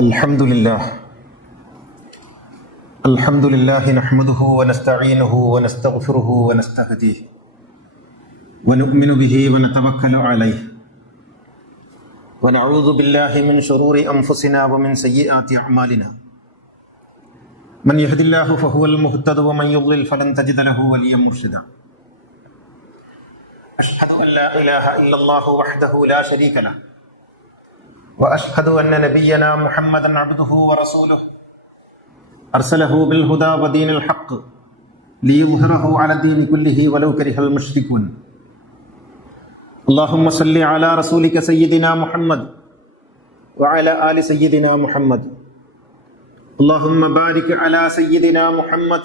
الحمد لله نحمده ونستعينه ونستغفره ونستهديه ونؤمن به ونتوكل عليه ونعوذ بالله من شرور أنفسنا ومن سيئات أعمالنا من يهد الله فهو المهتد ومن يضلل فلن تجد له وليا مرشدا أشهد أن لا إله إلا الله وحده لا شريك له وأشهد أن نبينا محمدا عبده ورسوله أرسله بالهدى ودين الحق ليظهره على الدين كله ولو كره المشركون اللهم صل على رسولك سيدنا محمد وعلى آل سيدنا محمد اللهم بارك على سيدنا محمد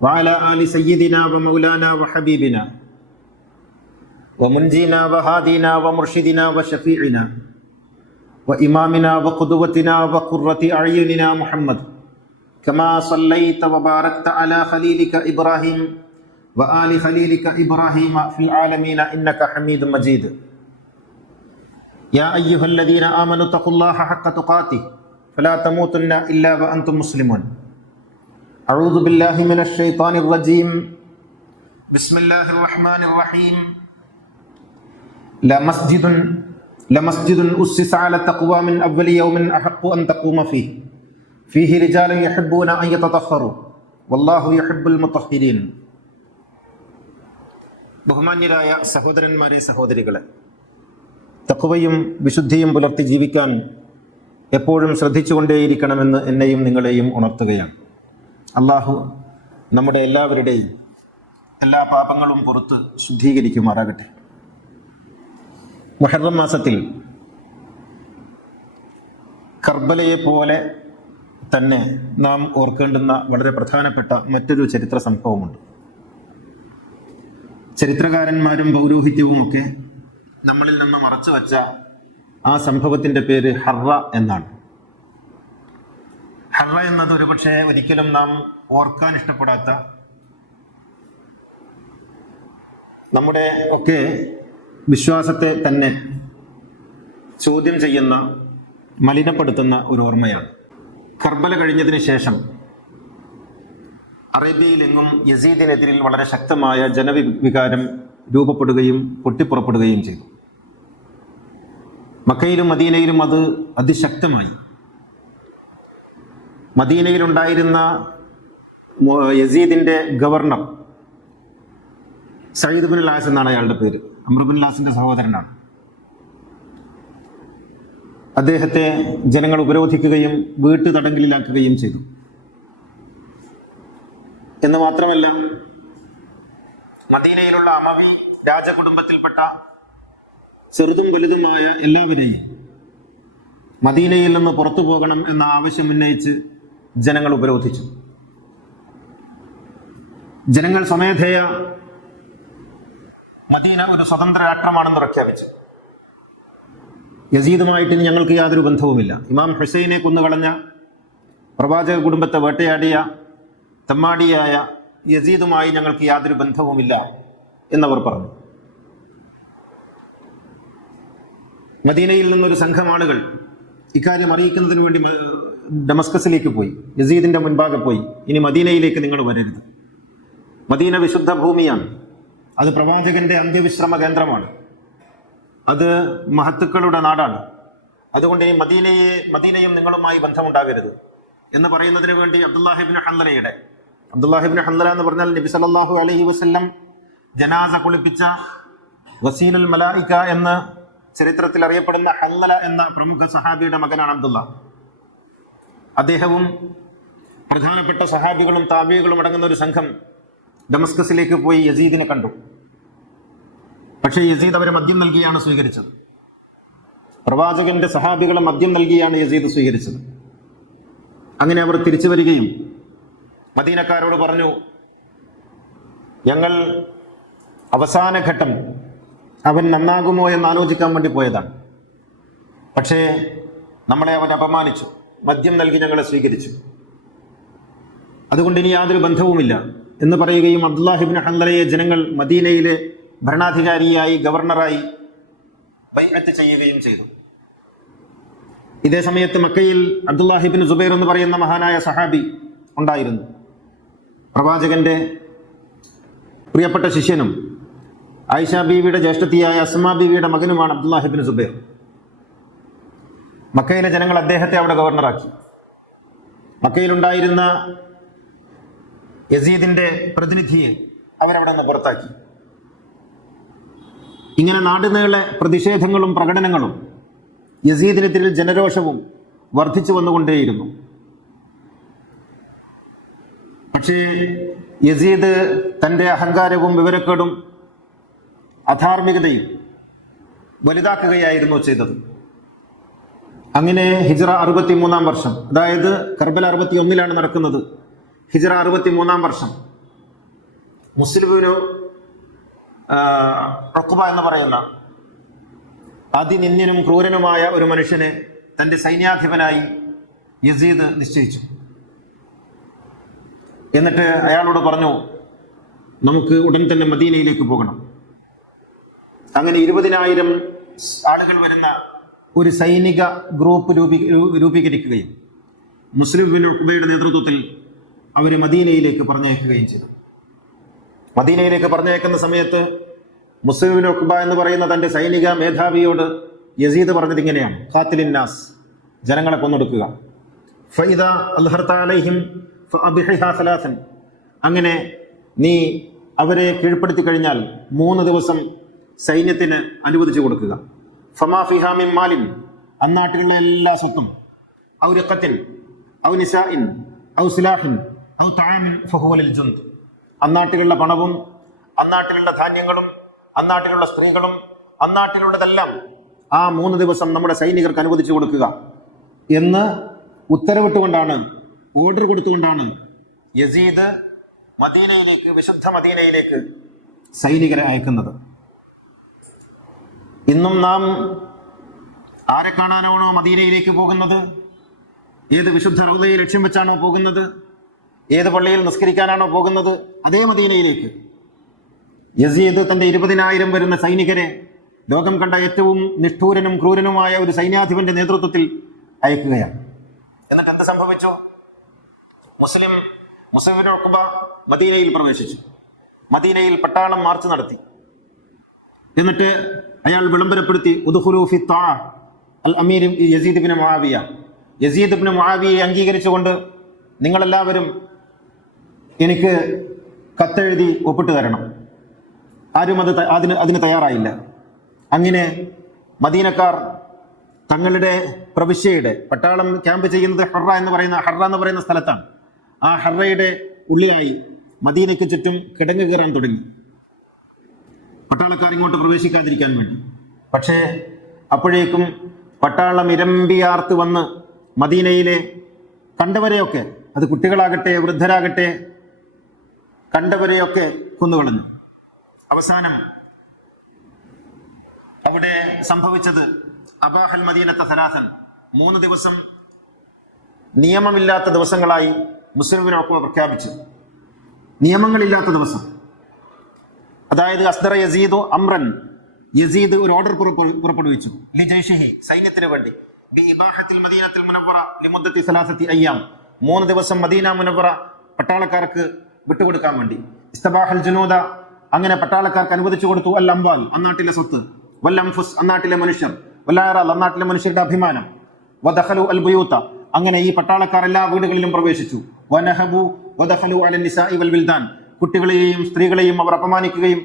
وعلى آل سيدنا ومولانا وحبيبنا ومنجينا وهادينا ومرشدنا وشفيعنا وإمامنا وقدوتنا وقرة أعيننا محمد كما صليت وباركت على خليلك إبراهيم وآل خليلك إبراهيم في العالمين إنك حميد مجيد يا أيها الذين آمنوا اتقوا الله حق تقاته فلا تموتن إلا وأنتم مسلمون أعوذ بالله من الشيطان الرجيم بسم الله الرحمن الرحيم لمسجد أسس على التقوى من أول يوم أحق أن تقوم فيه رجال يحبون أن يتطهروا والله يحب المطهرين. ബഹുമാന്യരായ സഹോദരന്മാരെ സഹോദരികളെ, തഖ്വയും വിശുദ്ധിയും പുലർത്തി ജീവിക്കാൻ എപ്പോഴും ശ്രദ്ധിച്ചുകൊണ്ടേയിരിക്കണമെന്ന് എന്നെയും നിങ്ങളെയും ഉണർത്തുകയാണ്. അള്ളാഹു നമ്മുടെ എല്ലാവരുടെയും എല്ലാ പാപങ്ങളും പുറത്ത് ശുദ്ധീകരിക്കുമാറാകട്ടെ. മുഹറം മാസത്തിൽ കർബലയെ പോലെ തന്നെ നാം ഓർക്കേണ്ടുന്ന വളരെ പ്രധാനപ്പെട്ട മറ്റൊരു ചരിത്ര സംഭവമുണ്ട്. ചരിത്രകാരന്മാരും പൗരോഹിത്യവും ഒക്കെ നമ്മളിൽ നിന്ന് മറച്ചു വച്ച ആ സംഭവത്തിൻ്റെ പേര് ഹർറ എന്നാണ്. ഹർറ എന്നത് ഒരുപക്ഷെ ഒരിക്കലും നാം ഓർക്കാൻ ഇഷ്ടപ്പെടാത്ത, നമ്മുടെ ഒക്കെ വിശ്വാസത്തെ തന്നെ ചോദ്യം ചെയ്യുന്ന, മലിനപ്പെടുത്തുന്ന ഒരു ഓർമ്മയാണ്. കർബല കഴിഞ്ഞതിന് ശേഷം അറേബ്യയിലെങ്ങും യസീദിനെതിരിൽ വളരെ ശക്തമായ ജനവികാരം രൂപപ്പെടുകയും പൊട്ടിപ്പുറപ്പെടുകയും ചെയ്തു. മക്കയിലും മദീനയിലും അത് അതിശക്തമായി. മദീനയിലുണ്ടായിരുന്ന യസീദിന്റെ ഗവർണർ സയ്യിദ് ബിൻ ലാസ് എന്നാണ് അയാളുടെ പേര്. അംർ ബിൻ ലാസിന്റെ സഹോദരനാണ്. അദ്ദേഹത്തെ ജനങ്ങൾ ഉപരോധിക്കുകയും വീട്ടുതടങ്കലിലാക്കുകയും ചെയ്തു. എന്ന് മാത്രമല്ല, മദീനയിലുള്ള അമവി രാജകുടുംബത്തിൽപ്പെട്ട ചെറുതും വലുതുമായ എല്ലാവരെയും മദീനയിൽ നിന്ന് പുറത്തു പോകണം എന്ന ആവശ്യം ഉന്നയിച്ച് ജനങ്ങൾ ഉപരോധിച്ചു. ജനങ്ങൾ സ്വമേധയ മദീന ഒരു സ്വതന്ത്ര രാഷ്ട്രമാണെന്ന് പ്രഖ്യാപിച്ചു. യസീദുമായിട്ട് ഇനി ഞങ്ങൾക്ക് യാതൊരു ബന്ധവുമില്ല. ഇമാം ഹുസൈനെ കൊന്നുകളഞ്ഞ, പ്രവാചക കുടുംബത്തെ വേട്ടയാടിയ തമ്മാടിയായ യസീദുമായി ഞങ്ങൾക്ക് യാതൊരു ബന്ധവുമില്ല എന്നവർ പറഞ്ഞു. മദീനയിൽ നിന്നൊരു സംഘം ആളുകൾ ഇക്കാര്യം അറിയിക്കുന്നതിന് വേണ്ടി ഡമസ്കസിലേക്ക് പോയി. യസീദിന്റെ മുൻപാകെ പോയി, ഇനി മദീനയിലേക്ക് നിങ്ങൾ വരരുത്. മദീന വിശുദ്ധ ഭൂമിയാണ്. അത് പ്രവാചകന്റെ അന്ത്യവിശ്രമ കേന്ദ്രമാണ്. അത് മഹത്തുക്കളുടെ നാടാണ്. അതുകൊണ്ട് ഇനി മദീനയും നിങ്ങളുമായി ബന്ധമുണ്ടാകരുത് എന്ന് പറയുന്നതിന് വേണ്ടി അബ്ദുല്ലാഹിബ്നു ഹൻദല എന്ന് പറഞ്ഞാൽ നബി സല്ലല്ലാഹു അലൈഹി വസല്ലം ജനാസ കുളിപ്പിച്ച വസീലുൽ മലായിക എന്ന് ചരിത്രത്തിൽ അറിയപ്പെടുന്ന ഹൻദല എന്ന പ്രമുഖ സഹാബിയുടെ മകനാണ് അബ്ദുള്ള. അദ്ദേഹവും പ്രധാനപ്പെട്ട സഹാബികളും താബികളും അടങ്ങുന്ന ഒരു സംഘം ഡമസ്കസിലേക്ക് പോയി യസീദിനെ കണ്ടു. പക്ഷേ യസീദ് അവരെ മദ്യം നൽകിയാണ് സ്വീകരിച്ചത്. പ്രവാചകന്റെ സഹാബികളെ മദ്യം നൽകിയാണ് യസീദ് സ്വീകരിച്ചത്. അങ്ങനെ അവർ തിരിച്ചു വരികയും മദീനക്കാരോട് പറഞ്ഞു, ഞങ്ങൾ അവസാന ഘട്ടം അവൻ നന്നാകുമോ എന്ന് ആലോചിക്കാൻ വേണ്ടി പോയതാണ്. പക്ഷേ നമ്മളെ അവൻ അപമാനിച്ചു, മദ്യം നൽകി ഞങ്ങളെ സ്വീകരിച്ചു. അതുകൊണ്ട് ഇനി യാതൊരു ബന്ധവുമില്ല എന്ന് പറയുകയും അബ്ദുല്ലാഹിബ്നു ഹൻദലയെ ജനങ്ങൾ മദീനയിലെ ഭരണാധികാരിയായി, ഗവർണറായി ബൈഅത്ത് ചെയ്യുകയും ചെയ്തു. ഇതേ സമയത്ത് മക്കയിൽ അബ്ദുല്ലാഹിബിൻ സുബൈർ എന്ന് പറയുന്ന മഹാനായ സഹാബി ഉണ്ടായിരുന്നു. പ്രവാചകന്റെ പ്രിയപ്പെട്ട ശിഷ്യനും ആയിഷ ബീവിയുടെ ജ്യേഷ്ഠത്തിയായ അസ്മാ ബീവിയുടെ മകനുമാണ് അബ്ദുല്ലാഹിബിൻ സുബൈർ. മക്കയിലെ ജനങ്ങൾ അദ്ദേഹത്തെ അവിടെ ഗവർണറാക്കി. മക്കയിലുണ്ടായിരുന്ന യസീദിന്റെ പ്രതിനിധിയെ അവരവിടെ നിന്ന് പുറത്താക്കി. ഇങ്ങനെ നാടുനീളെ പ്രതിഷേധങ്ങളും പ്രകടനങ്ങളും യസീദിനെതിരിൽ ജനരോഷവും വർദ്ധിച്ചു വന്നുകൊണ്ടേയിരുന്നു. പക്ഷേ യസീദ് തൻ്റെ അഹങ്കാരവും വിവരക്കേടും അധാർമികതയും വലുതാക്കുകയായിരുന്നു ചെയ്തത്. അങ്ങനെ ഹിജ്റ 63 വർഷം, അതായത് കർബല 61 നടക്കുന്നത്. ഹിജ്റ 63 വർഷം മുസ്ലിമിനു ഉഖ്ബ എന്ന് പറയുന്ന അതിനിന്യനും ക്രൂരനുമായ ഒരു മനുഷ്യനെ തൻ്റെ സൈന്യാധിപനായി യസീദ് നിശ്ചയിച്ചു. എന്നിട്ട് അയാളോട് പറഞ്ഞു, നമുക്ക് ഉടൻ തന്നെ മദീനയിലേക്ക് പോകണം. അങ്ങനെ 20,000 ആളുകൾ വരുന്ന ഒരു സൈനിക ഗ്രൂപ്പ് രൂപീകരിക്കുകയും മുസ്ലിം ബിൻ ഉഖ്ബയുടെ നേതൃത്വത്തിൽ അവരെ മദീനയിലേക്ക് പറഞ്ഞയക്കുകയും ചെയ്തു. മദീനയിലേക്ക് പറഞ്ഞയക്കുന്ന സമയത്ത് മുസ്ലിം ബിൻ ഉഖ്ബ എന്ന് പറയുന്ന തൻ്റെ സൈനിക മേധാവിയോട് യസീദ് പറഞ്ഞത് ഇങ്ങനെയാണ്: ഖാത്തിലിൻ നാസ്, ജനങ്ങളെ കൊന്നൊടുക്കുക. ഫഇദാ അൽഹർത അലൈഹിം ഫഅബ്ഹിഹാ സലാസൻ, അങ്ങനെ നീ അവരെ കീഴ്പ്പെടുത്തി കഴിഞ്ഞാൽ 3 ദിവസം സൈന്യത്തിന് അനുവദിച്ചു കൊടുക്കുക. ഫമാ ഫിഹാ മിൻ മാലിൻ, അന്നാട്ടിലുള്ള എല്ലാ സ്വത്തും, ഔ റിഖത്തിൻ ഔ നിസാഇൻ ഔ സിലാഹിൻ ഔ തആമിൻ ഫഹുവ ലിൽ ജുന്ദ്, അന്നാട്ടിലുള്ള പണവും അന്നാട്ടിലുള്ള ധാന്യങ്ങളും അന്നാട്ടിലുള്ള സ്ത്രീകളും അന്നാട്ടിലുള്ളതെല്ലാം ആ 3 ദിവസം നമ്മുടെ സൈനികർക്ക് അനുവദിച്ചു കൊടുക്കുക എന്ന് ഉത്തരവിട്ടുകൊണ്ടാണ്, ഓർഡർ കൊടുത്തുകൊണ്ടാണ് യസീദ് മദീനയിലേക്ക്, വിശുദ്ധ മദീനയിലേക്ക് സൈനികരെ അയക്കുന്നത്. ഇന്നും നാം ആരെ കാണാനാണോ മദീനയിലേക്ക് പോകുന്നത്, ഏത് വിശുദ്ധ റൗദയെ ലക്ഷ്യം വെച്ചാണോ പോകുന്നത്, ഏത് പള്ളിയിൽ നിസ്കരിക്കാനാണോ പോകുന്നത്, അതേ മദീനയിലേക്ക് യസീദ് തൻ്റെ 20,000 വരുന്ന സൈനികരെ ലോകം കണ്ട ഏറ്റവും നിഷ്ഠൂരനും ക്രൂരനുമായ ഒരു സൈന്യാധിപന്റെ നേതൃത്വത്തിൽ അയക്കുകയാണ്. എന്നിട്ട് എന്ത് സംഭവിച്ചു? മുസ്ലിം ബിൻ ഉഖ്ബ മദീനയിൽ പ്രവേശിച്ചു. മദീനയിൽ പട്ടാളം മാർച്ച് നടത്തി. എന്നിട്ട് അയാൾ വിളംബരപ്പെടുത്തി, ഉദ്ഖുലൂ ഫി ത്വാഅ അൽ അമീർ യസീദ് ഇബ്നു മുആവിയ, യസീദ് ഇബ്നു മുആവിയയെ അംഗീകരിച്ചുകൊണ്ട് നിങ്ങളെല്ലാവരും എനിക്ക് കത്തെഴുതി ഒപ്പിട്ട് തരണം. ആരും അതിന് തയ്യാറായില്ല. അങ്ങനെ മദീനക്കാർ തങ്ങളുടെ പ്രവിശ്യയുടെ, പട്ടാളം ക്യാമ്പ് ചെയ്യുന്നത് ഹർറ എന്ന് പറയുന്ന സ്ഥലത്താണ്. ആ ഹർറയുടെ ഉള്ളിലായി മദീനയ്ക്ക് ചുറ്റും കിടങ്ങ് കയറാൻ തുടങ്ങി, പട്ടാളക്കാർ ഇങ്ങോട്ട് പ്രവേശിക്കാതിരിക്കാൻ വേണ്ടി. പക്ഷേ അപ്പോഴേക്കും പട്ടാളം ഇരമ്പിയാർത്ത് വന്ന് മദീനയിലെ കണ്ടവരെയൊക്കെ, അത് കുട്ടികളാകട്ടെ വൃദ്ധരാകട്ടെ, കണ്ടവരെയൊക്കെ കൊന്നുകളഞ്ഞു. അവസാനം അവിടെ സംഭവിച്ചത് അബാഹൽ മദീനത്തെ സലാസൻ, 3 ദിവസം നിയമമില്ലാത്ത ദിവസങ്ങളായി മുസ്ലിം ബിൻ ഉഖ്ബ പ്രഖ്യാപിച്ചു. നിയമങ്ങളില്ലാത്ത ദിവസം, അതായത് അസ്ദറ യസീദു അംറൻ, യസീദ് ഒരു ഓർഡർ പുറപ്പെടുവിച്ചു ലിജയ്ഷിഹി, സൈന്യത്തിന് വേണ്ടി, ബിഇബാഹത്തിൽ മദീനത്തിൽ മുനവ്വറ ലിമുദ്ദത്തി 3 അയ്യാം, 3 ദിവസം മദീന മുനവ്വറ പട്ടാളക്കാർക്ക് വിട്ടുകൊടുക്കാൻ വേണ്ടി. ഇസ്തബാഹൽ ജുനൂദ, അങ്ങനെ പട്ടാളക്കാർക്ക് അനുവദിച്ചു കൊടുത്തു. അൽ അംവാൽ, അന്നാട്ടിലെ സ്വത്ത്, വൽ അൻഫുസ്, അന്നാട്ടിലെ മനുഷ്യർ, വൽ അറാൽ, അന്നാട്ടിലെ മനുഷ്യരുടെ അഭിമാനം, വദഖലു അൽ ബുയൂത, അങ്ങനെ ഈ പട്ടാളക്കാർ എല്ലാ വീടുകളിലും പ്രവേശിച്ചു. വനഹബു വദഖലു അലൻ നിസാഇ വൽ വിൽദാൻ, കുട്ടികളെയും സ്ത്രീകളെയും അവർ അപമാനിക്കുകയും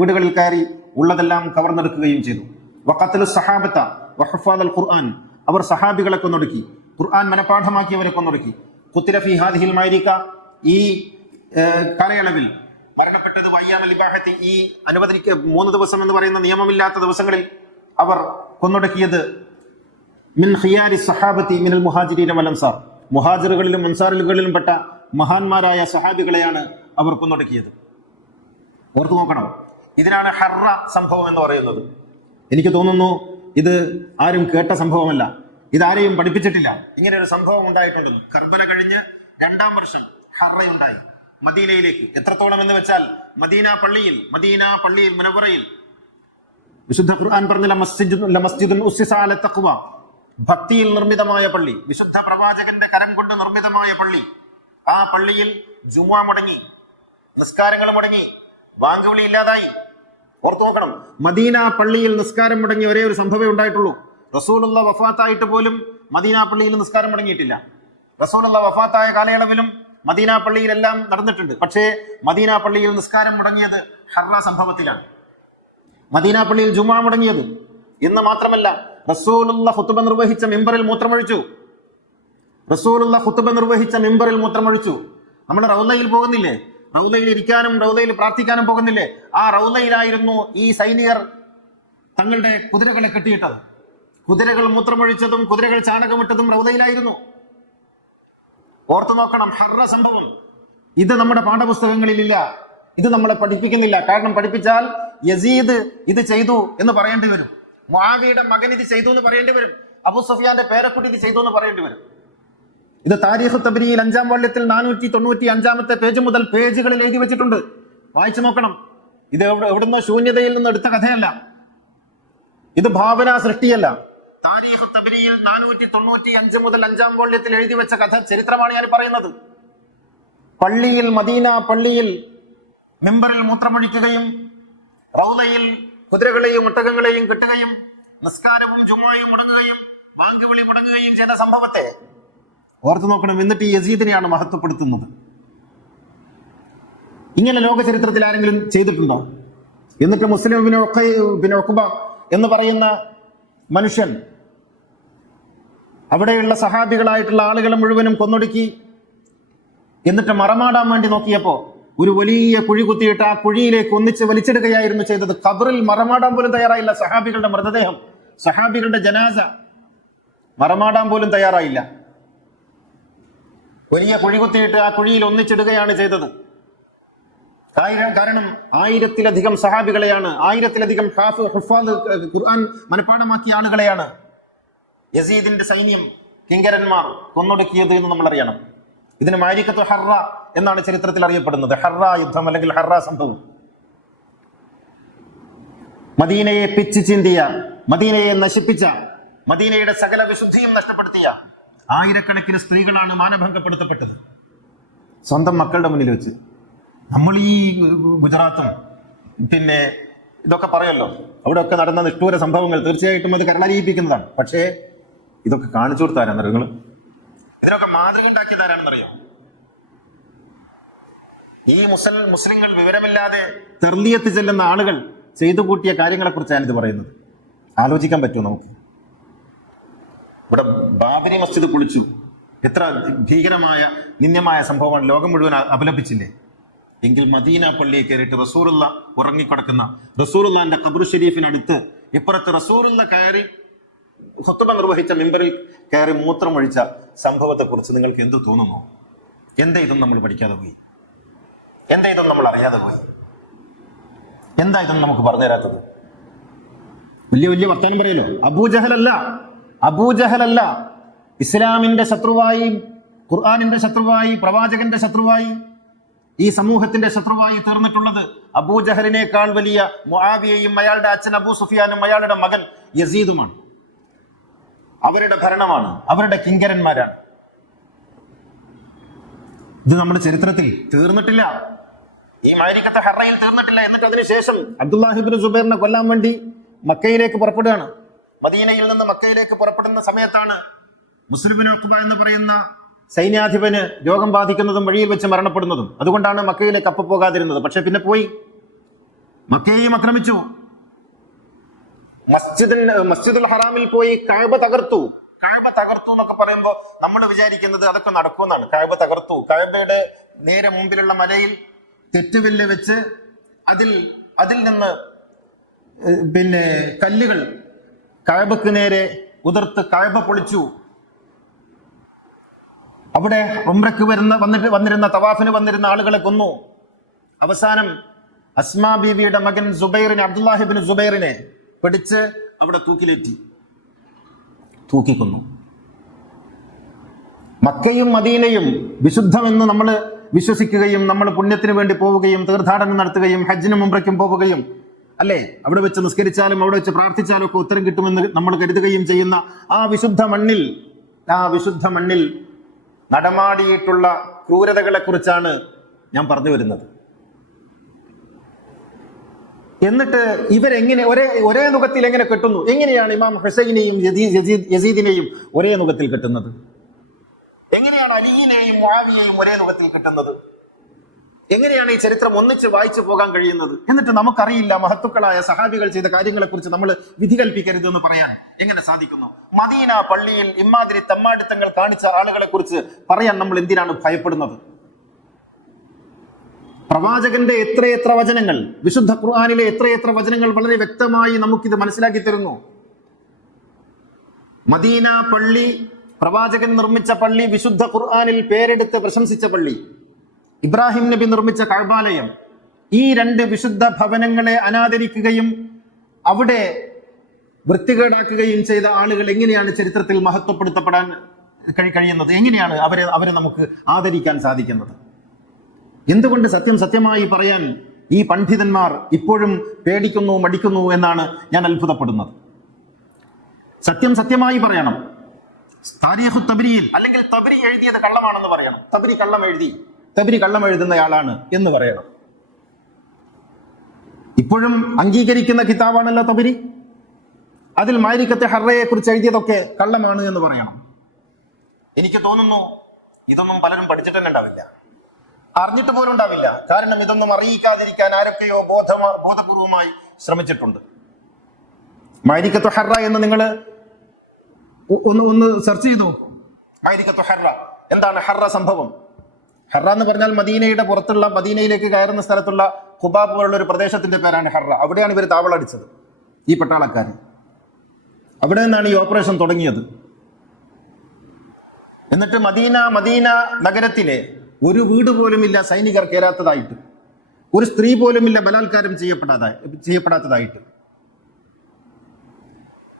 വീടുകളിൽ കയറി ഉള്ളതെല്ലാം കവർന്നെടുക്കുകയും ചെയ്തു. വഖത്ലു സഹാബത വഹഫാദൽ ഖുർആൻ, അവർ സഹാബികളെ കൊന്നൊടുക്കി, ഖുർആൻ മനപാഠമാക്കിയവരെ കൊന്നൊടുക്കി. ഖുതില ഫീ ഹാദിഹിൽ മൈരിക, ഈ കാലയളവിൽ മരണപ്പെട്ടത് വയ്യാമൽ ഇബാഹത്തി, ഈ 3 ദിവസം എന്ന് പറയുന്ന നിയമമില്ലാത്ത ദിവസങ്ങളിൽ അവർ കൊന്നൊടുക്കിയത് മിൻ ഖിയാരി സഹാബത്തി മിനൽ മുഹാജിരീന വൽ അൻസാർ, മുഹാജിറുകളിലും അൻസാറുകളിലും പെട്ട മഹാന്മാരായ സഹാബികളെയാണ് അവർ കൊന്നൊടുക്കിയത്. ഓർത്തു നോക്കണം, ഇതിനാണ് ഹർറ സംഭവം എന്ന് പറയുന്നത്. എനിക്ക് തോന്നുന്നു ഇത് ആരും കേട്ട സംഭവമല്ല, ഇതാരെയും പഠിപ്പിച്ചിട്ടില്ല. ഇങ്ങനെ ഒരു സംഭവം ഉണ്ടായിട്ടുണ്ടെന്ന്. കർബല കഴിഞ്ഞ് 2-ാം വർഷം ഹർറ ഉണ്ടായി മദീനയിലേക്ക്. എത്രത്തോളം എന്ന് വെച്ചാൽ മദീന പള്ളിയിൽ മുനവ്വറയിൽ വിശുദ്ധ ഖുർആൻ പറഞ്ഞ മസ്ജിദുൻ ഉസ്സിസ അല തഖ്വ, ഭക്തിയിൽ നിർമ്മിതമായ പള്ളി, വിശുദ്ധ പ്രവാചകന്റെ കരം കൊണ്ട് നിർമ്മിതമായ പള്ളി. ആ പള്ളിയിൽ ജുമുഅ മുടങ്ങി, നിസ്കാരങ്ങൾ മുടങ്ങി, ബാങ്ക് വിളി ഇല്ലാതായി. ഓർത്തു നോക്കണം, മദീന പള്ളിയിൽ നിസ്കാരം മുടങ്ങി ഒരേ ഒരു സംഭവമേ ഉണ്ടായിട്ടുള്ളൂ. റസൂലുള്ള വഫാത്തായിട്ട് പോലും മദീന പള്ളിയിൽ നിസ്കാരം മുടങ്ങിയിട്ടില്ല. റസൂലുള്ള വഫാത്തായ കാലയളവിലും മദീന പള്ളിയിലെല്ലാം നടന്നിട്ടുണ്ട്. പക്ഷേ മദീന പള്ളിയിൽ നിസ്കാരം മുടങ്ങിയത് ഹർറ സംഭവത്തിലാണ്. മദീന പള്ളിയിൽ ജുമുഅ മുടങ്ങിയത് എന്ന് മാത്രമല്ല, റസൂലുള്ള ഖുതുബ നിർവഹിച്ച മിമ്പറിൽ മൂത്രമൊഴിച്ചു. റസൂലുള്ള ഖുതുബ നിർവഹിച്ച മിമ്പറിൽ മൂത്രമൊഴിച്ചു. നമ്മൾ റൗളയിൽ പോകുന്നില്ലേ, റൗളയിൽ ഇരിക്കാനും റൗളയിൽ പ്രാർത്ഥിക്കാനും പോകുന്നില്ലേ, ആ റൗളയിലായിരുന്നു ഈ സൈനികർ തങ്ങളുടെ കുതിരകളെ കെട്ടിയിട്ടത്. കുതിരകൾ മൂത്രമൊഴിച്ചതും കുതിരകൾ ചാണകമിട്ടതും റൗളയിലായിരുന്നു. ഓർത്തു നോക്കണം, ഹർറ സംഭവം. ഇത് നമ്മുടെ പാഠപുസ്തകങ്ങളിലില്ല, ഇത് നമ്മളെ പഠിപ്പിക്കുന്നില്ല. കാരണം പഠിപ്പിച്ചാൽ യസീദ് ഇത് ചെയ്തു എന്ന് പറയേണ്ടി വരും, മുആവിയുടെ മകൻ ഇത് ചെയ്തു എന്ന് പറയേണ്ടി വരും, അബൂ സുഫിയാന്റെ പേരക്കുട്ടി ഇത് ചെയ്തു എന്ന് പറയേണ്ടി വരും. ഇത് താരീഖ് തബ്രിയിൽ 5-ാം വാള്യത്തിൽ 495-ാമത്തെ പേജ് മുതൽ പേജുകളിൽ എഴുതി വെച്ചിട്ടുണ്ട്. വായിച്ചു നോക്കണം. ഇത് എവിടുന്നോ ശൂന്യതയിൽ നിന്ന് എടുത്ത കഥയല്ല, ഇത് ഭാവന സൃഷ്ടിയല്ല. താരീഖ് തബ്രിയിൽ 495 മുതൽ 5-ാം വാള്യത്തിൽ എഴുതി വെച്ച കഥ, ചരിത്രമാണ് ഞാൻ പറയുന്നത്. പള്ളിയിൽ, മദീന പള്ളിയിൽ മിമ്പറിൽ മൂത്രമൊഴിക്കുകയും റൗളയിൽ കുതിരകളെയും ഒട്ടകങ്ങളെയും കെട്ടുകയും നിസ്കാരവും ജുമുഅയും മുടങ്ങുകയും ബാങ്ക് വിളി മുടങ്ങുകയും ചെയ്ത സംഭവത്തെ ഓർത്തു നോക്കണം. എന്നിട്ട് ഈ യസീദിനെയാണ് മഹത്വപ്പെടുത്തുന്നത്. ഇങ്ങനെ ലോക ചരിത്രത്തിൽ ആരെങ്കിലും ചെയ്തിട്ടുണ്ടോ? എന്നിട്ട് മുസ്ലിം ബിൻ ഉഖ്ബ എന്ന് പറയുന്ന മനുഷ്യൻ അവിടെയുള്ള സഹാബികളായിട്ടുള്ള ആളുകളെ മുഴുവനും കൊന്നൊടുക്കി. എന്നിട്ട് മറമാടാൻ വേണ്ടി നോക്കിയപ്പോ ഒരു വലിയ കുഴി കുത്തിയിട്ട് ആ കുഴിയിലേക്ക് ഒന്നിച്ച് വലിച്ചിടുകയായിരുന്നു ചെയ്തത്. ഖബറിൽ മറമാടാൻ പോലും തയ്യാറായില്ല. സഹാബികളുടെ മൃതദേഹം, സഹാബികളുടെ ജനാസ മറമാടാൻ പോലും തയ്യാറായില്ല. വലിയ കുഴി കുത്തിയിട്ട് ആ കുഴിയിൽ ഒന്നിച്ചിടുകയാണ് ചെയ്തത്. കാരണം 1000-ത്തിലധികം സഹാബികളെയാണ്, 1000-ത്തിലധികം ഹുഫാദ് ഖുർആൻ മനഃപ്പാഠമാക്കിയ ആളുകളെയാണ് യസീദിന്റെ സൈന്യം, കിങ്കരന്മാർ കൊന്നൊടുക്കിയത് എന്ന് നമ്മൾ അറിയണം. ഇതിന് മാരിക്കത്തു ഹർറ എന്നാണ് ചരിത്രത്തിൽ അറിയപ്പെടുന്നത്. ഹർറ യുദ്ധം അല്ലെങ്കിൽ ഹർറ സംഭവം. മദീനയെ പിച്ച് ചിന്തിയ, മദീനയെ നശിപ്പിച്ച, മദീനയുടെ സകല വിശുദ്ധിയും നഷ്ടപ്പെടുത്തിയ ആയിരക്കണക്കിന് സ്ത്രീകളാണ് മാനഭംഗപ്പെടുത്തപ്പെട്ടത് സ്വന്തം മക്കളുടെ മുന്നിൽ വെച്ച്. നമ്മൾ ഈ ഗുജറാത്തും പിന്നെ ഇതൊക്കെ പറയല്ലോ, അവിടെയൊക്കെ നടന്ന നിഷ്ഠൂര സംഭവങ്ങൾ തീർച്ചയായിട്ടും അത് കരളലിയിപ്പിക്കുന്നതാണ്. പക്ഷേ ഇതൊക്കെ കാണിച്ചു കൊടുത്താരാന്നറിയോ നിങ്ങൾ? ഇതിനൊക്കെ മാതൃക ഉണ്ടാക്കിയതാരാണെന്നറിയോ? ഈ മുസ്ലിങ്ങൾ വിവരമില്ലാതെ തെർലിയത്ത് ചെല്ലുന്ന ആളുകൾ ചെയ്തു കൂട്ടിയ കാര്യങ്ങളെ കുറിച്ചാണ് ഇത് പറയുന്നത്. ആലോചിക്കാൻ പറ്റുമോ നമുക്ക്? ഇവിടെ ബാബരി മസ്ജിദ് പൊളിച്ചു. എത്ര ഭീകരമായ നിന്ദ്യമായ സംഭവമാണ്, ലോകം മുഴുവൻ അപലപിച്ചില്ലേ? എങ്കിൽ മദീന പള്ളിയിൽ കയറിയിട്ട് റസൂലുള്ള ഉറങ്ങിക്കിടക്കുന്ന റസൂലുള്ളാന്റെ ഖബ്ർ ഷരീഫിനടുത്ത് ഇപ്പുറത്ത് റസൂലുള്ള കയറി ഖുത്ബ നിർവഹിച്ച മിമ്പറിൽ കയറി മൂത്രമൊഴിച്ച സംഭവത്തെ കുറിച്ച് നിങ്ങൾക്ക് എന്ത് തോന്നുന്നു? എന്താ ഇതൊന്നും നമ്മൾ പഠിക്കാതെ പോയി? എന്താ ഇതൊന്നും നമ്മൾ അറിയാതെ പോയി? എന്താ ഇതൊന്നും നമുക്ക് പറഞ്ഞു തരാത്തത്? വലിയ വലിയ വർത്താനം പറയല്ലോ. അബൂജഹലല്ല ഇസ്ലാമിന്റെ ശത്രുവായി, ഖുർആനിന്റെ ശത്രുവായി, പ്രവാചകന്റെ ശത്രുവായി, ഈ സമൂഹത്തിന്റെ ശത്രുവായി തീർന്നിട്ടുള്ളത് അബൂജഹലിനേക്കാൾ വലിയ മുആവിയയും അയാളുടെ അച്ഛൻ അബൂ സുഫിയാനും അയാളുടെ മകൻ യസീദുമാണ്. അവരുടെ ഭരണമാണ്, അവരുടെ കിങ്കരന്മാരാണ്. ഇത് നമ്മുടെ ചരിത്രത്തിൽ തീർന്നിട്ടില്ല. ഈ മാരിക്കത്തെ ഹർറയിൽ തീർന്നിട്ടില്ല. എന്നിട്ട് അതിനുശേഷം അബ്ദുല്ലാഹിബ്നു സുബൈറിനെ കൊല്ലാൻ വേണ്ടി മക്കയിലേക്ക് പുറപ്പെടുകയാണ്. മദീനയിൽ നിന്ന് മക്കയിലേക്ക് പുറപ്പെടുന്ന സമയത്താണ് മുസ്ലിം ബിൻ ഉഖ്ബ എന്ന് പറയുന്ന സൈന്യാധിപന് രോഗം ബാധിക്കുന്നതും വഴിയിൽ വെച്ച് മരണപ്പെടുന്നതും. അതുകൊണ്ടാണ് മക്കയിലേക്ക് അപ്പ പോകാതിരുന്നത്. പക്ഷെ പിന്നെ പോയി, മക്കയെയും ആക്രമിച്ചു. മസ്ജിദുൽ ഹറാമിൽ പോയി കഅബ തകർത്തു എന്നൊക്കെ പറയുമ്പോൾ നമ്മൾ വിചാരിക്കുന്നത് അതൊക്കെ നടക്കുമെന്നാണ്. കഅബ തകർത്തു. കഅബയുടെ നേരെ മുമ്പിലുള്ള മലയിൽ തെറ്റുവില്ല് വെച്ച് അതിൽ നിന്ന് പിന്നെ കല്ലുകൾ കഅബക്ക് നേരെ ഉതിർത്ത് കഅബ പൊളിച്ചു. അവിടെ ഉംറയ്ക്ക് വന്നിരുന്ന തവാഫിന് വന്നിരുന്ന ആളുകളെ കൊന്നു. അവസാനം അസ്മാ ബീവിയുടെ മകൻ സുബൈറിനെ, അബ്ദുല്ലാഹിബ്നു സുബൈറിനെ പിടിച്ച് അവിടെ തൂക്കിക്കൊന്നു. മക്കയും മദീനയും വിശുദ്ധമെന്ന് നമ്മൾ വിശ്വസിക്കുകയും നമ്മൾ പുണ്യത്തിന് വേണ്ടി പോവുകയും തീർത്ഥാടനം നടത്തുകയും ഹജ്ജിനും ഉംറയ്ക്കും പോവുകയും അല്ലേ? അവിടെ വെച്ച് നിസ്കരിച്ചാലും അവിടെ വെച്ച് പ്രാർത്ഥിച്ചാലും ഒക്കെ ഉത്തരം കിട്ടുമെന്ന് നമ്മൾ കരുതുകയും ചെയ്യുന്ന ആ വിശുദ്ധ മണ്ണിൽ നടമാടിയിട്ടുള്ള ക്രൂരതകളെ കുറിച്ചാണ് ഞാൻ പറഞ്ഞു വരുന്നത്. എന്നിട്ട് ഇവരെങ്ങനെ ഒരേ നുഖത്തിൽ എങ്ങനെ കെട്ടുന്നു? എങ്ങനെയാണ് ഇമാം ഹുസൈനെയും യസീദിനെയും ഒരേ നുഖത്തിൽ കെട്ടുന്നത്? എങ്ങനെയാണ് അലിയിനെയും മുആവിയെയും ഒരേ നുഖത്തിൽ കെട്ടുന്നത്? എങ്ങനെയാണ് ഈ ചരിത്രം ഒന്നിച്ച് വായിച്ചു പോകാൻ കഴിയുന്നത്? എന്നിട്ട് നമുക്കറിയില്ല മഹത്തുക്കളായ സഹാബികൾ ചെയ്ത കാര്യങ്ങളെ കുറിച്ച് നമ്മൾ വിധി കൽപ്പിക്കരുത് എന്ന് പറയാൻ എങ്ങനെ സാധിക്കുന്നു? മദീന പള്ളിയിൽ ഇമാതിരി തമ്മാടിത്തങ്ങൾ കാണിച്ച ആളുകളെ കുറിച്ച് പറയാൻ നമ്മൾ എന്തിനാണ് ഭയപ്പെടുന്നത്? പ്രവാചകന്റെ എത്രയെത്ര വചനങ്ങൾ, വിശുദ്ധ ഖുർആനിലെ എത്രയെത്ര വചനങ്ങൾ വളരെ വ്യക്തമായി നമുക്കിത് മനസ്സിലാക്കി തരുന്നു. മദീന പള്ളി, പ്രവാചകൻ നിർമ്മിച്ച പള്ളി, വിശുദ്ധ ഖുർആനിൽ പേരെടുത്ത് പ്രശംസിച്ച പള്ളി, ഇബ്രാഹിം നബി നിർമ്മിച്ച കഅബാലയം, ഈ രണ്ട് വിശുദ്ധ ഭവനങ്ങളെ അനാദരിക്കുകയും അവിടെ വൃത്തികേടാക്കുകയും ചെയ്ത ആളുകൾ എങ്ങനെയാണ് ചരിത്രത്തിൽ മഹത്വപ്പെടുത്തപ്പെടാൻ കഴിയുന്നത്? എങ്ങനെയാണ് അവരെ നമുക്ക് ആദരിക്കാൻ സാധിക്കുന്നത്? എന്തുകൊണ്ട് സത്യമായി പറയാൻ ഈ പണ്ഡിതന്മാർ ഇപ്പോഴും പേടിക്കുന്നു, മടിക്കുന്നു എന്നാണ് ഞാൻ അത്ഭുതപ്പെടുന്നത്. സത്യമായി പറയണം. താരീഖു തബ്രിയിൽ അല്ലെങ്കിൽ തബ്രി എഴുതിയത് കള്ളമാണെന്ന് പറയണം. തബ്രി കള്ളം എഴുതുന്നയാളാണ് എന്ന് പറയണം. ഇപ്പോഴും അംഗീകരിക്കുന്ന കിതാബാണല്ലോ തബ്രി. അതിൽ മാരിക്കത്തെ ഹർറയെ കുറിച്ച് എഴുതിയതൊക്കെ കള്ളമാണ് എന്ന് പറയണം. എനിക്ക് തോന്നുന്നു ഇതൊന്നും പലരും പഠിച്ചിട്ട് തന്നെ ഉണ്ടാവില്ല, അറിഞ്ഞിട്ട് പോലും ഉണ്ടാവില്ല. കാരണം ഇതൊന്നും അറിയിക്കാതിരിക്കാൻ ആരൊക്കെയോ ബോധപൂർവമായി ശ്രമിച്ചിട്ടുണ്ട്. മാരിക്കത്തു ഹർറ എന്ന് നിങ്ങൾ ഒന്ന് സെർച്ച് ചെയ്തു. മാരിക്കത്തു ഹർറ എന്താണ്? ഹർറ സംഭവം. ഹർറ എന്ന് പറഞ്ഞാൽ മദീനയുടെ പുറത്തുള്ള, മദീനയിലേക്ക് കയറുന്ന സ്ഥലത്തുള്ള ഖുബാ പോലുള്ള ഒരു പ്രദേശത്തിന്റെ പേരാണ് ഹർറ. അവിടെയാണ് ഇവർ താവളടിച്ചത്, ഈ പട്ടാളക്കാർ. അവിടെ നിന്നാണ് ഈ ഓപ്പറേഷൻ തുടങ്ങിയത്. എന്നിട്ട് മദീന നഗരത്തിലെ ഒരു വീട് പോലുമില്ല സൈനികർ കയറാത്തതായിട്ട്, ഒരു സ്ത്രീ പോലുമില്ല ബലാത്കാരം ചെയ്യപ്പെടാത്തതായിട്ട്.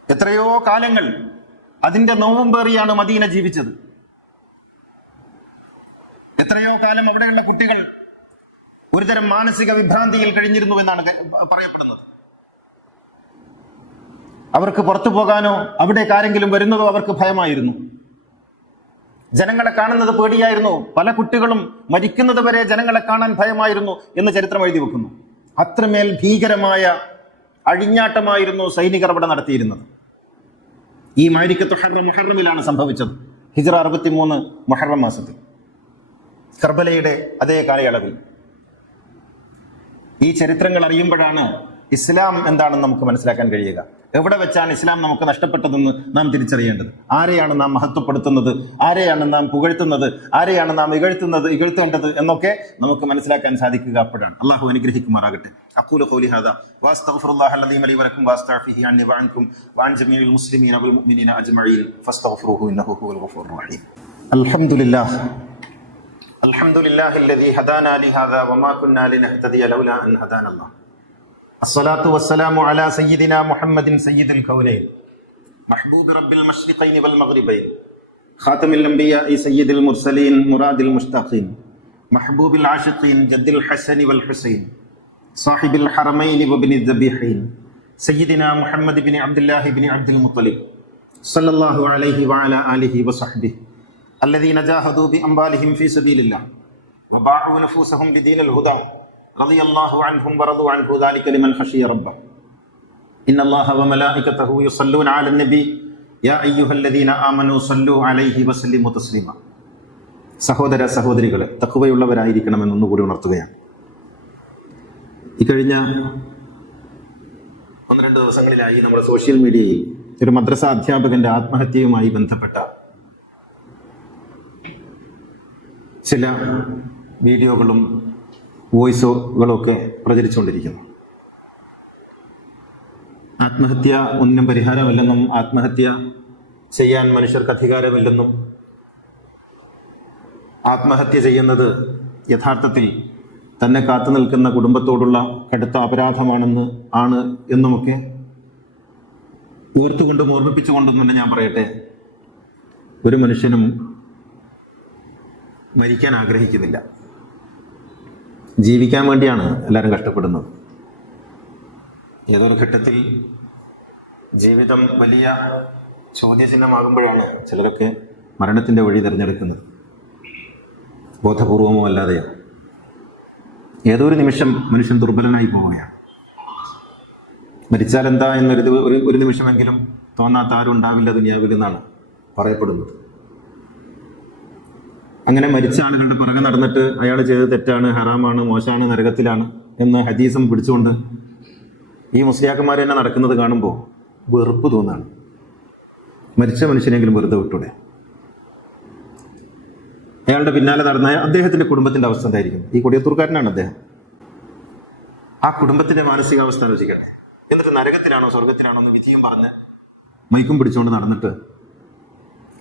എത്രയോ കാലങ്ങൾ അതിന്റെ നോവും പേറിയാണ് മദീന ജീവിച്ചത്. എത്രയോ കാലം അവിടെയുള്ള കുട്ടികൾ ഒരുതരം മാനസിക വിഭ്രാന്തിയിൽ കഴിഞ്ഞിരുന്നു എന്നാണ് പറയപ്പെടുന്നത്. അവർക്ക് പുറത്തു പോകാനോ അവിടേക്ക് ആരെങ്കിലും വരുന്നതോ അവർക്ക് ഭയമായിരുന്നു. ജനങ്ങളെ കാണുന്നത് പേടിയായിരുന്നു. പല കുട്ടികളും മരിക്കുന്നത് വരെ ജനങ്ങളെ കാണാൻ ഭയമായിരുന്നു എന്ന് ചരിത്രം എഴുതി വെക്കുന്നു. അത്രമേൽ ഭീകരമായ അഴിഞ്ഞാട്ടമായിരുന്നു സൈനികർ അവിടെ നടത്തിയിരുന്നത്. ഈ മാരിക്കത്തു ഹർറ മുഹറമിലാണ് സംഭവിച്ചത്. ഹിജ്റ 63 മുഹറം മാസത്തിൽ, കർബലയുടെ അതേ കാലയളവിൽ. ഈ ചരിത്രങ്ങൾ അറിയുമ്പോഴാണ് ഇസ്ലാം എന്താണെന്ന് നമുക്ക് മനസ്സിലാക്കാൻ കഴിയുക. എവിടെ വെച്ചാണ് ഇസ്ലാം നമുക്ക് നഷ്ടപ്പെട്ടതെന്ന് നാം തിരിച്ചറിയേണ്ടത്. ആരെയാണ് നാം മഹത്വപ്പെടുത്തുന്നത്, ആരെയാണ് നാം പുകഴ്ത്തുന്നത്, ആരെയാണ് നാം ഇകഴ്ത്തേണ്ടത് എന്നൊക്കെ നമുക്ക് മനസ്സിലാക്കാൻ സാധിക്കുക അപ്പോഴാണ്. അള്ളാഹു അനുഗ്രഹിക്കുമാറാകട്ടെ. അഖൂലു ഖൗലി ഹാദാ വഅസ്തഗ്ഫിറുല്ലാഹ അല്ലദീ ലി വലക്കും വഅസ്തഗ്ഫിഹി അന്നി വഅൻകും വഅൻ ജമീഇൽ മുസ്ലിമീന വൽ മുഅ്മിനീന അജ്മഈൻ ഫസ്തഗ്ഫിറുഹു ഇന്നഹു ഹുവൽ ഗഫൂറുർ റഹീം. അൽഹംദുലില്ലാഹി അല്ലദീ ഹദാനാ ലിഹാദാ വമാ കുന്നാ ലിനഹ്തദിയ ലൗലാ അൻ ഹദാനല്ലാഹ്. അസ്സലാത്തു വസ്സലാമു അലാ സയ്യിദിനാ മുഹമ്മദിൻ സയ്യിദുൽ കൗനൈൻ മഹ്ബൂബി റബ്ബിൽ മശ്രിഖൈൻ വൽ മഗ്രിബൈൻ ഖാതമിൽ അംബിയാഇ സയ്യിദുൽ മുർസലീൻ മുറാദിൽ മുസ്തഖീൻ മഹ്ബൂബിൽ ആശിഖീൻ ജദ്ദിൽ ഹസനി വൽ ഹുസൈൻ സാഹിബിൽ ഹറമൈൻ വബ്നിൽ ദബീഹൈൻ സയ്യിദിനാ മുഹമ്മദ് ഇബ്നു അബ്ദുല്ലാഹി ഇബ്നു അബ്ദുൽ മുത്തലിബ് സല്ലല്ലാഹു അലൈഹി വഅലാ ആലിഹി വസഹ്ബിഹി الذين جاهدوا بأموالهم في سبيل الله وباعوا نفوسهم بدين الهدى رضي الله عنهم ورضوا عنه ذلك لمن خشي ربه إن الله وملائكته يصلون على النبي يا أيها الذين آمنوا صلوا عليه وسلموا تسليما. സഹോദരികളെ, തഖ്വയുള്ളവരായിരിക്കണമെന്ന് ഒന്നുകൂടി ഉണർത്തുകയാണ്. ഇക്കഴിഞ്ഞ 1-2 ദിവസങ്ങളിലായി നമ്മുടെ സോഷ്യൽ മീഡിയയിൽ ഒരു മദ്രസ അധ്യാപകന്റെ ആത്മഹത്യയുമായി ബന്ധപ്പെട്ട ചില വീഡിയോകളും വോയിസുകളൊക്കെ പ്രചരിച്ചുകൊണ്ടിരിക്കുന്നു. ആത്മഹത്യ ഒന്നിനും പരിഹാരമല്ലെന്നും ആത്മഹത്യ ചെയ്യാൻ മനുഷ്യർക്ക് അധികാരമില്ലെന്നും ആത്മഹത്യ ചെയ്യുന്നത് യഥാർത്ഥത്തിൽ തന്നെ കാത്തു നിൽക്കുന്ന കുടുംബത്തോടുള്ള കടുത്ത അപരാധമാണെന്ന് എന്നുമൊക്കെ ഓർത്തുകൊണ്ടും ഓർമ്മിപ്പിച്ചുകൊണ്ടും തന്നെ ഞാൻ പറയട്ടെ, ഒരു മനുഷ്യനും മരിക്കാൻ ആഗ്രഹിക്കുന്നില്ല. ജീവിക്കാൻ വേണ്ടിയാണ് എല്ലാവരും കഷ്ടപ്പെടുന്നത്. ഏതൊരു ഘട്ടത്തിൽ ജീവിതം വലിയ ചോദ്യചിഹ്നമാകുമ്പോഴാണ് ചിലരൊക്കെ മരണത്തിൻ്റെ വഴി തിരഞ്ഞെടുക്കുന്നത്. ബോധപൂർവമോ അല്ലാതെയോ ഏതൊരു നിമിഷം മനുഷ്യൻ ദുർബലനായി പോവുകയാണ്. മരിച്ചാൽ എന്താ ഒരു നിമിഷമെങ്കിലും തോന്നാത്ത ആരും ഉണ്ടാവില്ല ദുനിയാവിൽ എന്നാണ് പറയപ്പെടുന്നത്. അങ്ങനെ മരിച്ച ആളുകളുടെ പുറകെ നടന്നിട്ട് അയാൾ ചെയ്തത് തെറ്റാണ്, ഹറാമാണ്, മോശമാണ്, നരകത്തിലാണ് എന്ന് ഹദീസും പിടിച്ചുകൊണ്ട് ഈ മുസ്ലിയാക്കന്മാർ തന്നെ നടക്കുന്നത് കാണുമ്പോൾ വെറുപ്പ് തോന്നാണ്. മരിച്ച മനുഷ്യനെങ്കിലും വെറുതെ വിട്ടൂടെ? അയാളുടെ പിന്നാലെ നടന്ന അദ്ദേഹത്തിന്റെ കുടുംബത്തിന്റെ അവസ്ഥ എന്തായിരിക്കും? ഈ കൊടിയത്തൂർക്കാരനാണ് അദ്ദേഹം. ആ കുടുംബത്തിന്റെ മാനസികാവസ്ഥ ആലോചിക്കട്ടെ. എന്നിട്ട് നരകത്തിലാണോ സ്വർഗത്തിലാണോ എന്ന് വിധിയും പറഞ്ഞ് മൈക്കും പിടിച്ചുകൊണ്ട് നടന്നിട്ട്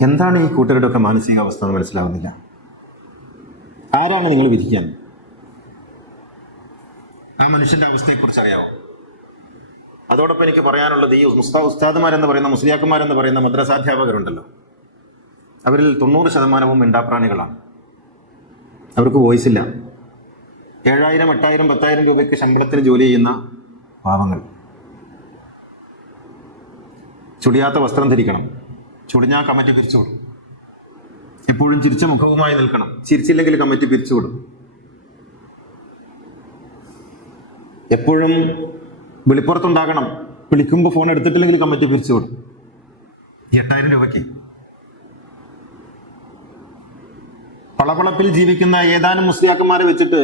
എന്താണ് ഈ കൂട്ടരുടെ ഒക്കെ മാനസികാവസ്ഥ എന്ന് മനസ്സിലാവുന്നില്ല. ആരാണ് നിങ്ങൾ വിധിക്കാൻ? ആ മനുഷ്യന്റെ അവസ്ഥയെക്കുറിച്ച് അറിയാവോ? അതോടൊപ്പം എനിക്ക് പറയാനുള്ളത്, ഈ ഉസ്താദുമാരെന്ന് പറയുന്ന മുസ്ലിയാക്കന്മാരെന്ന് പറയുന്ന മദ്രസാധ്യാപകരുണ്ടല്ലോ, അവരിൽ 90% മിണ്ടാപ്രാണികളാണ്. അവർക്ക് വോയിസ് ഇല്ല. 7,000, 8,000, 10,000 രൂപയ്ക്ക് ശമ്പളത്തിന് ജോലി ചെയ്യുന്ന പാവങ്ങൾ. ചുളിയാത്ത വസ്ത്രം ധരിക്കണം, ചുളിഞ്ഞാൽ കമ്മിറ്റി പിരിച്ചുവിടും. എപ്പോഴും ചിരിച്ച മുഖവുമായി നിൽക്കണം, ചിരിച്ചില്ലെങ്കിൽ കമ്മിറ്റി പിരിച്ചുവിടും. എപ്പോഴും വെളിപ്പുറത്തുണ്ടാകണം, വിളിക്കുമ്പോൾ ഫോൺ എടുത്തിട്ടില്ലെങ്കിൽ കമ്മിറ്റി പിരിച്ചുവിടും. 8,000 രൂപയ്ക്ക് പളപളപ്പിൽ ജീവിക്കുന്ന ഏതാനും മുസ്ലിയാക്കന്മാരെ വെച്ചിട്ട്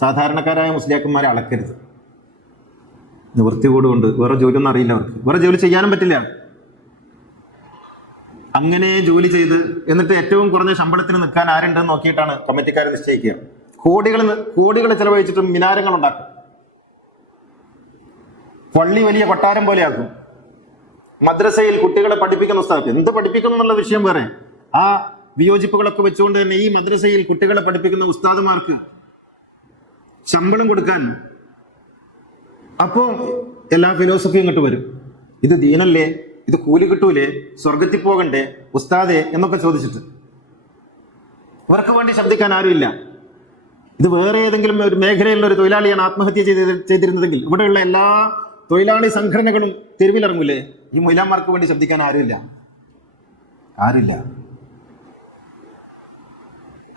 സാധാരണക്കാരായ മുസ്ലിയാക്കന്മാരെ അളക്കരുത്. നിവൃത്തി കൂടുകൊണ്ട് വേറെ ജോലിയൊന്നും അറിയില്ല അവർക്ക്, വേറെ ജോലി ചെയ്യാനും പറ്റില്ല. അങ്ങനെ ജോലി ചെയ്ത് എന്നിട്ട് ഏറ്റവും കുറഞ്ഞ ശമ്പളത്തിന് നിൽക്കാൻ ആരുണ്ടെന്ന് നോക്കിയിട്ടാണ് കമ്മിറ്റിക്കാരെ നിശ്ചയിക്കുക. കോടികൾ ചെലവഴിച്ചിട്ടും മിനാരങ്ങൾ ഉണ്ടാക്കും. പള്ളി വലിയ കൊട്ടാരം പോലെയാക്കും. മദ്രസയിൽ കുട്ടികളെ പഠിപ്പിക്കുന്ന ഉസ്താദ് എന്ത് പഠിപ്പിക്കുന്നു എന്നുള്ള വിഷയം വേറെ. ആ വിയോജിപ്പുകളൊക്കെ വെച്ചുകൊണ്ട് തന്നെ ഈ മദ്രസയിൽ കുട്ടികളെ പഠിപ്പിക്കുന്ന ഉസ്താദുമാർക്ക് ശമ്പളം കൊടുക്കാൻ അപ്പോ എല്ലാ ഫിലോസഫിയും ഇങ്ങോട്ട് വരും. ഇത് ദീനല്ലേ, ഇത് കൂലി കിട്ടൂലേ, സ്വർഗത്തിൽ പോകണ്ടേ ഉസ്താദെ എന്നൊക്കെ ചോദിച്ചിട്ട് അവർക്ക് വേണ്ടി ശബ്ദിക്കാൻ ആരുമില്ല. ഇത് വേറെ ഏതെങ്കിലും ഒരു മേഖലയിലുള്ള ഒരു തൊഴിലാളിയാണ് ആത്മഹത്യ ചെയ്തിരുന്നതെങ്കിൽ ഇവിടെയുള്ള എല്ലാ തൊഴിലാളി സംഘടനകളും തെരുവിലിറങ്ങൂലേ? ഈ മൊയ്ലാന്മാർക്ക് വേണ്ടി ശബ്ദിക്കാൻ ആരുമില്ല.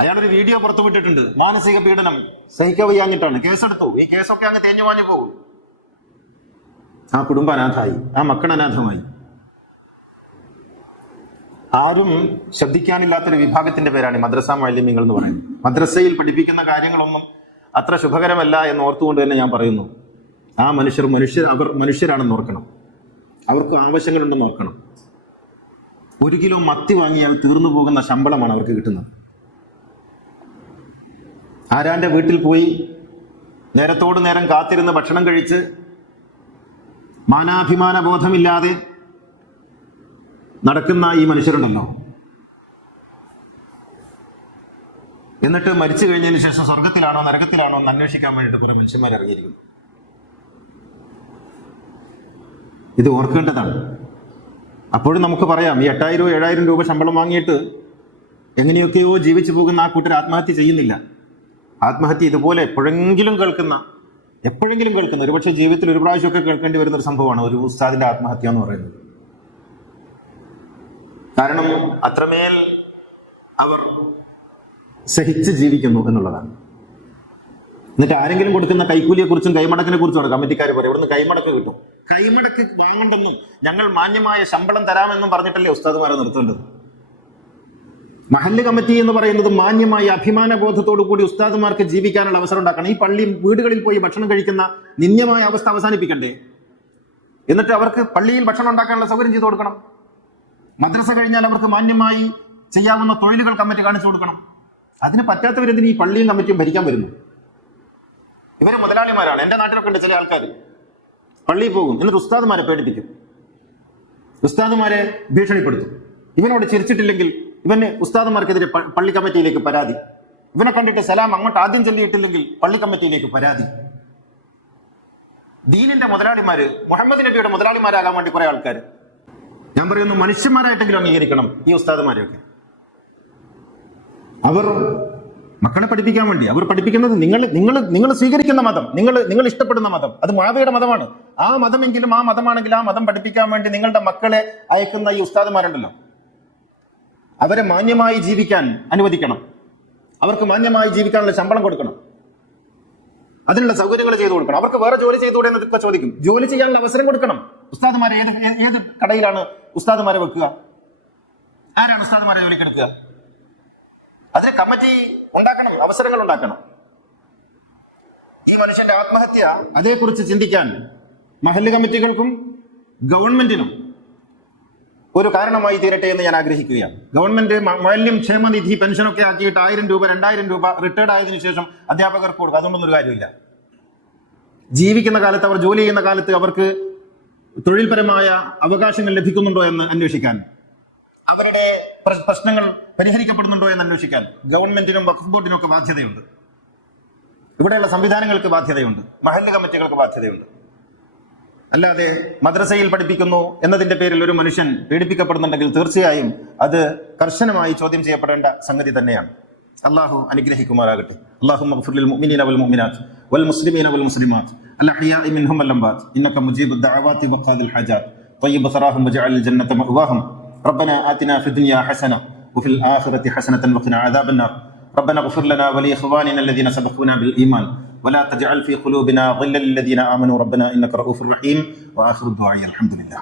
അയാളൊരു വീഡിയോ പുറത്തുവിട്ടിട്ടുണ്ട്. മാനസിക പീഡനം സഹിക്കവയ്യാഞ്ഞിട്ടാണ് കേസെടുത്തു. ഈ കേസൊക്കെ അങ്ങ് തേഞ്ഞു മാഞ്ഞു പോകും. ആ കുടുംബം അനാഥമായി, ആ മക്കൾ അനാഥമായി. ആരും ശ്രദ്ധിക്കാനില്ലാത്തൊരു വിഭാഗത്തിന്റെ പേരാണ് മദ്രസ മാലിന്യങ്ങൾ എന്ന് പറയുന്നത്. മദ്രസയിൽ പഠിപ്പിക്കുന്ന കാര്യങ്ങളൊന്നും അത്ര ശുഭകരമല്ല എന്ന് ഓർത്തുകൊണ്ട് തന്നെ ഞാൻ പറയുന്നു, ആ അവർ മനുഷ്യരാണെന്ന് ഓർക്കണം. അവർക്ക് ആവശ്യങ്ങളുണ്ടെന്ന് ഓർക്കണം. 1 കിലോ മത്തി വാങ്ങിയാൽ തീർന്നു പോകുന്ന ശമ്പളമാണ് അവർക്ക് കിട്ടുന്നത്. ആരാന്റെ വീട്ടിൽ പോയി നേരത്തോട് നേരം കാത്തിരുന്ന് ഭക്ഷണം കഴിച്ച് മാനാഭിമാന ബോധമില്ലാതെ നടക്കുന്ന ഈ മനുഷ്യരുണ്ടല്ലോ, എന്നിട്ട് മരിച്ചു കഴിഞ്ഞതിന് ശേഷം സ്വർഗത്തിലാണോ നരകത്തിലാണോ എന്ന് അന്വേഷിക്കാൻ വേണ്ടിയിട്ട് കുറെ മനുഷ്യന്മാർ ഇറങ്ങിയിരിക്കുന്നു. ഇത് ഓർക്കേണ്ടതാണ്. അപ്പോഴും നമുക്ക് പറയാം, ഈ 8,000, 7,000 രൂപ ശമ്പളം വാങ്ങിയിട്ട് എങ്ങനെയൊക്കെയോ ജീവിച്ചു പോകുന്ന ആ കൂട്ടർ ആത്മഹത്യ ചെയ്യുന്നില്ല. ആത്മഹത്യ ഇതുപോലെ എപ്പോഴെങ്കിലും കേൾക്കുന്ന ഒരുപക്ഷെ ജീവിതത്തിൽ ഒരു പ്രാവശ്യമൊക്കെ കേൾക്കേണ്ടി വരുന്ന ഒരു സംഭവമാണ് ഒരു ഉസ്താദിന്റെ ആത്മഹത്യ എന്ന് പറയുന്നത്. കാരണം അത്രമേൽ അവർ സഹിച്ച് ജീവിക്കുന്നു എന്നുള്ളതാണ്. എന്നിട്ട് ആരെങ്കിലും കൊടുക്കുന്ന കൈക്കൂലിയെ കുറിച്ചും കൈമടക്കിനെ കുറിച്ചുമാണ് കമ്മിറ്റിക്കാർ പറയും. ഇവിടുന്ന് കൈമടക്ക് കിട്ടും. കൈമടക്ക് വാങ്ങണ്ടെന്നും ഞങ്ങൾ മാന്യമായ ശമ്പളം തരാമെന്നും പറഞ്ഞിട്ടല്ലേ ഉസ്താദുമാരെ നിർത്തേണ്ടത്. മഹല്ല് കമ്മിറ്റി എന്ന് പറയുന്നത് മാന്യമായ അഭിമാന ബോധത്തോടു കൂടി ഉസ്താദുമാർക്ക് ജീവിക്കാനുള്ള അവസരം ഉണ്ടാക്കണം. ഈ വീടുകളിൽ പോയി ഭക്ഷണം കഴിക്കുന്ന നിന്ദ്യമായ അവസ്ഥ അവസാനിപ്പിക്കണ്ടേ? എന്നിട്ട് അവർക്ക് പള്ളിയിൽ ഭക്ഷണം ഉണ്ടാക്കാനുള്ള സൗകര്യം ചെയ്തു കൊടുക്കണം. മദ്രസ കഴിഞ്ഞാൽ അവർക്ക് മാന്യമായി ചെയ്യാവുന്ന തൊഴിലുകൾ കമ്മിറ്റി കാണിച്ചു കൊടുക്കണം. അതിന് പറ്റാത്തവരെന്തിന് ഈ പള്ളിയും കമ്മിറ്റിയും ഭരിക്കാൻ വരുന്നു? ഇവര് മുതലാളിമാരാണ്. എൻ്റെ നാട്ടിലൊക്കെ ഉണ്ട് ചില ആൾക്കാർ. പള്ളിയിൽ പോകും, എന്നിട്ട് ഉസ്താദുമാരെ പേടിപ്പിക്കും, ഉസ്താദുമാരെ ഭീഷണിപ്പെടുത്തും. ഇവനോട് ചിരിച്ചിട്ടില്ലെങ്കിൽ ഇവന് ഉസ്താദുമാർക്കെതിരെ പള്ളി കമ്മിറ്റിയിലേക്ക് പരാതി. ഇവനെ കണ്ടിട്ട് സലാം അങ്ങോട്ട് ആദ്യം ചൊല്ലിയിട്ടില്ലെങ്കിൽ പള്ളി കമ്മിറ്റിയിലേക്ക് പരാതി. ദീനിന്റെ മുതലാളിമാര്, മുഹമ്മദ് നബിയുടെ മുതലാളിമാരാകാൻ വേണ്ടി കുറെ ആൾക്കാർ. ഞാൻ പറയുന്നു, മനുഷ്യന്മാരായിട്ടെങ്കിലും അംഗീകരിക്കണം ഈ ഉസ്താദുമാരെയൊക്കെ. അവർ മക്കളെ പഠിപ്പിക്കാൻ വേണ്ടി. അവർ പഠിപ്പിക്കുന്നത് നിങ്ങൾ സ്വീകരിക്കുന്ന മതം, നിങ്ങൾ ഇഷ്ടപ്പെടുന്ന മതം, അത് മാവയുടെ മതമാണ്. ആ മതമെങ്കിലും ആ മതമാണെങ്കിൽ ആ മതം പഠിപ്പിക്കാൻ വേണ്ടി നിങ്ങളുടെ മക്കളെ അയക്കുന്ന ഈ ഉസ്താദുമാരുണ്ടല്ലോ, അവരെ മാന്യമായി ജീവിക്കാൻ അനുവദിക്കണം. അവർക്ക് മാന്യമായി ജീവിക്കാനുള്ള ശമ്പളം കൊടുക്കണം, അതിനുള്ള സൗകര്യങ്ങൾ ചെയ്തു കൊടുക്കണം. അവർക്ക് വേറെ ജോലി ചെയ്തുകൂടെ എന്നൊക്കെ ചോദിക്കും. ജോലി ചെയ്യാനുള്ള അവസരം കൊടുക്കണം. ഉസ്താദുമാരെ ഏത് കടയിലാണ് ഉസ്താദുമാരെ വെക്കുക? ആരാണ് ഉസ്താദുമാരെ ജോലിക്കെടുക്കുക? അതിന് കമ്മിറ്റി ഉണ്ടാക്കണം, അവസരങ്ങൾ ഉണ്ടാക്കണം. ഈ മനുഷ്യന്റെ ആത്മഹത്യ, അതേക്കുറിച്ച് ചിന്തിക്കാൻ മഹല്ല് കമ്മിറ്റികൾക്കും ഗവൺമെന്റിനും ഒരു കാരണമായി തീരട്ടെ എന്ന് ഞാൻ ആഗ്രഹിക്കുകയാണ്. ഗവൺമെന്റ് മുഅല്ലിം ക്ഷേമനിധി പെൻഷനൊക്കെ ആക്കിയിട്ട് 1000 രൂപ 2000 രൂപ റിട്ടയർഡ് ആയതിനു ശേഷം അധ്യാപകർക്ക് കൊടുക്കുക. അതുകൊണ്ടൊന്നും ഒരു കാര്യമില്ല. ജീവിക്കുന്ന കാലത്ത്, അവർ ജോലി ചെയ്യുന്ന കാലത്ത് അവർക്ക് തൊഴിൽപരമായ അവകാശങ്ങൾ ലഭിക്കുന്നുണ്ടോ എന്ന് അന്വേഷിക്കാൻ, അവരുടെ പ്രശ്നങ്ങൾ പരിഹരിക്കപ്പെടുന്നുണ്ടോ എന്ന് അന്വേഷിക്കാൻ ഗവൺമെന്റിനും വഖഫ് ബോർഡിനും ഒക്കെ ബാധ്യതയുണ്ട്. ഇവിടെയുള്ള സംവിധാനങ്ങൾക്ക് ബാധ്യതയുണ്ട്, മഹല്ല് കമ്മിറ്റികൾക്ക് ബാധ്യതയുണ്ട്. അല്ലാതെ മദ്രസയിൽ പഠിപ്പിക്കുന്നു എന്നതിന്റെ പേരിൽ ഒരു മനുഷ്യൻ പീഡിപ്പിക്കപ്പെടുന്നുണ്ടെങ്കിൽ തീർച്ചയായും അത് കർശനമായി ചോദ്യം ചെയ്യപ്പെടേണ്ട സംഗതി തന്നെയാണ്. അള്ളാഹു അനുഗ്രഹിക്കുമാറാകട്ടെ. അല്ലാഹുമ്മ ഗ്ഫിർ ലിൽ മുഅ്മിനീന വൽ മുഅ്മിനാത്ത് വൽ മുസ്ലിമീന വൽ മുസ്ലിമാത്ത് അൽ അഹ്യാഇ മിൻഹും വൽ അംവാത്ത് ഇന്നക മുജീബുദ് ദഅവാതി വഖാദിൽ ഹജാത്ത് طيب ثراهم واجعل الجنة مأواهم ربنا آتنا في الدنيا حسنة وفي الآخرة حسنة وقنا عذاب النار ربنا اغفر لنا ولإخواننا الذين سبقونا بالإيمان ولا تجعل في قلوبنا غلا للذين آمنوا ربنا إنك رؤوف رحيم وآخر الدعاء الحمد لله.